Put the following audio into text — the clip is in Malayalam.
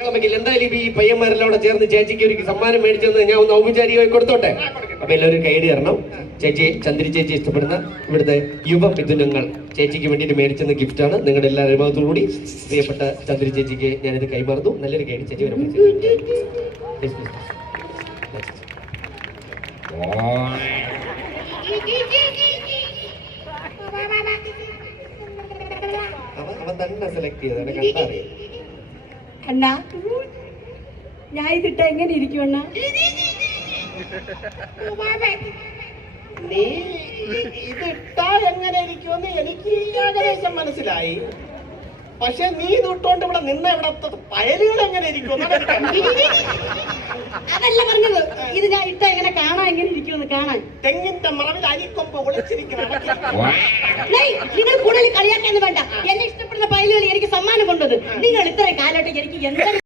എന്തായാലും ഈ പയ്യന്മാരെല്ലാം കൂടെ ചേർന്ന് ചേച്ചിക്ക് ഒരു സമ്മാനം മേടിച്ചെന്ന് ഞാൻ ഒന്ന് ഔപചാരികമായി കൊടുത്തോട്ടെ. അപ്പൊ എല്ലാവരും കൈയടി തരണം. ചേച്ചി ചന്ദ്രി ചേച്ചി ഇഷ്ടപ്പെടുന്ന ഇവിടുത്തെ യുവ മിഥുനങ്ങൾ ചേച്ചിക്ക് വേണ്ടിയിട്ട് മേടിച്ചെന്ന ഗിഫ്റ്റാണ്. നിങ്ങളുടെ എല്ലാ അനുഭവത്തോടുകൂടി പ്രിയപ്പെട്ട ചന്ദ്രി ചേച്ചിക്ക് ഞാനിത് കൈമാറുന്നു. നല്ലൊരു കൈയടി ചേച്ചി വരാം. അവൻ തന്നെ സെലക്ട് ചെയ്തതാണ്, കണ്ടറിയാം. അണ്ണാ ഞാൻ ഇതിട്ട എങ്ങനെ ഇരിക്കും അണ്ണാ? നീ ഇതിട്ടാ എങ്ങനെ ഇരിക്കുമെന്ന് എനിക്ക് ഏകദേശം മനസ്സിലായി. പക്ഷെ നീ ഇതിട്ടോണ്ട് ഇവിടെ നിന്ന് ഇവിടത്തെ പയലുകൾ എങ്ങനെ ഇരിക്കും അതല്ല പറഞ്ഞത്. ഇത് ഞാൻ ഇട്ട എങ്ങനെ കാണാൻ എങ്ങനെ ഇരിക്കുമെന്ന് കാണാൻ. തെങ്ങിന്റെ മറവിൽ അരിക്കൊമ്പ് ഒളിച്ചിരിക്കണം. നിങ്ങൾ കൂടുതൽ കളിയാക്കാൻ വേണ്ട. എന്നെ ഇഷ്ടപ്പെടുന്ന പൈലുകൾ എനിക്ക് സമ്മാനം കൊണ്ടത്. നിങ്ങൾ ഇത്രയും കാലമായിട്ട് എനിക്ക് എന്താ